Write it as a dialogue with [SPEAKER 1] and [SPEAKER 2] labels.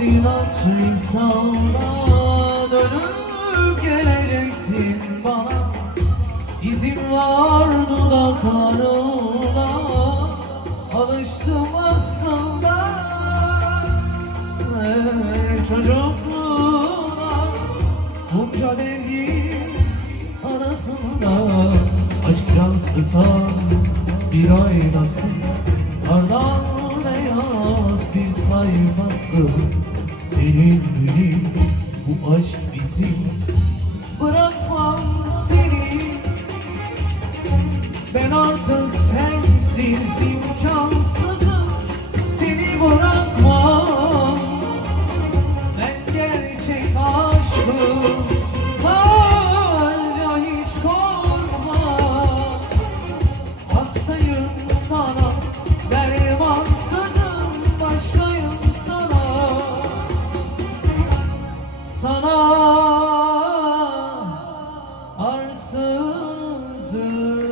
[SPEAKER 1] İnatçıysan da dönüp geleceksin bana. İzin var dudaklarına Alıştım aslında. Her çocukluğuna Bunca devgi arasında. Aşk yansıtan bir aynası Kardan beyaz bir sayfası Senin benim bu aşk bizim. Bırakmam seni. Ben artık sensiz imkansızım oh.